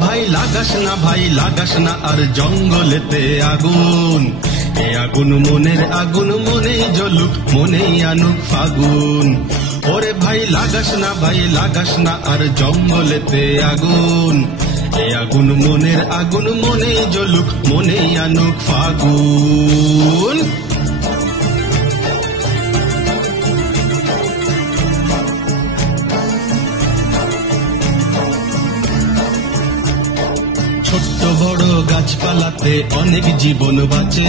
ভাই লাগাস না আর জঙ্গলেতে আগুন, এ আগুন মনেই জ্বলুক, মনেই আনুক ফাগুন। ওরে ভাই লাগাস না আর জঙ্গলেতে আগুন, এ আগুন মনেই জ্বলুক, মনেই আনুক ফাগুন। ছোট্ট বড় গাছপালাতে অনেক জীবন বাঁচে,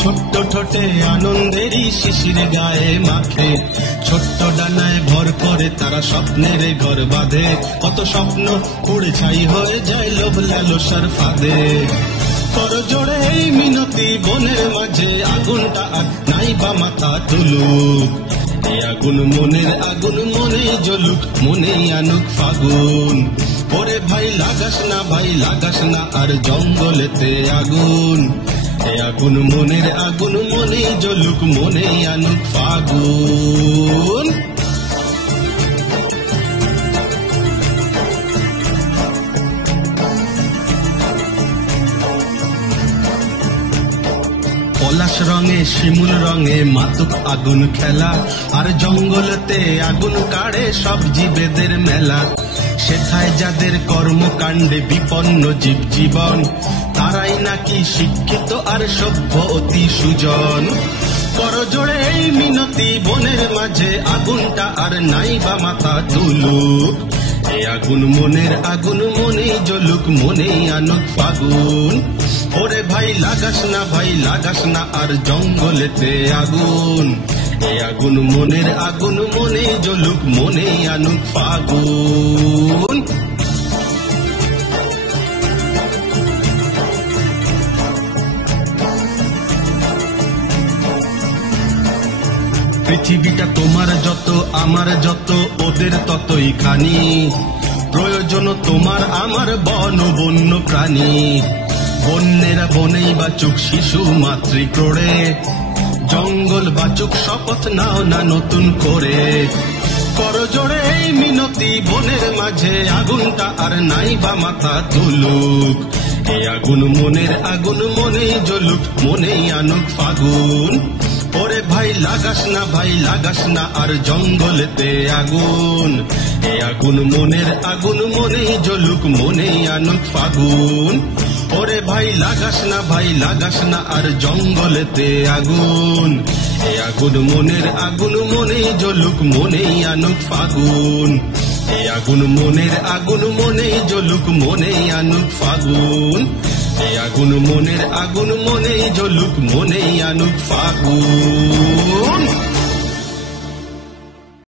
ছোট্ট ঠোঁটে আনন্দেরই শিশির গায়ে মাখে, ছোট্ট ডানায় ভর করে তারা স্বপ্নের ঘর বাঁধে, কত স্বপ্ন উড়ে ছাই হয়ে যায় লোভ লালসার ফাঁদে। কর জোড়ে এই মিনতি বনের মাঝে আগুনটা আর নাই বা মাথা তুলুক, এই আগুন মনেই জ্বলুক, মনেই আনুক ফাগুন। ওরে ভাই লাগাস না আর জঙ্গলেতে আগুন, এ আগুন মনেই জ্বলুক, মনেই আনুক ফাগুন। পলাশ রঙে শিমুল রঙে মাতুক আগুন খেলা, আর জঙ্গলতে আগুন কাড়ে সব জীবেদের মেলা। সেথায় যাদের কর্মকাণ্ডে বিপন্ন জীব জীবন, তারাই নাকি শিক্ষিত আর সভ্য অতি সুজন। করজোড়ে এই মিনতি বনের মাঝে আগুনটা আর নাই বা মাথা তুলুক, এই আগুন মনেই জ্বলুক, মনেই আনুক ফাগুন। ওরে ভাই লাগাস না আর জঙ্গলেতে আগুন, এই আগুন মনেই জ্বলুক, মনেই আনুক ফাগুন। পৃথিবীটা তোমার যত আমার যত ওদের ততই খানি, প্রয়োজন তোমার আমার বন বন্য প্রাণী। বন্যেরা বনেই বাচুক, শিশু মাতৃক্রোড়ে, জঙ্গল বাচুক, শপথ নাও না নতুন করে। করজোড়ে এই মিনতি বনের মাঝে আগুনটা আর নাই বা মাথা তুলুক, এই আগুন মনেই জ্বলুক, মনেই আনুক ফাগুন। ওরে ভাই লাগাস না আর জঙ্গলেতে আগুন, এ আগুন মনেই জ্বলুক, মনেই আনুক ফাগুন। ওরে ভাই লাগাস না আর জঙ্গলেতে আগুন, এ আগুন মনেই জ্বলুক, মনেই আনুক ফাগুন। এ আগুন মনেই জ্বলুক, মনেই আনুক ফাগুন। এ আগুন মনেই জ্বলুক, মনেই আনুক ফাগুন।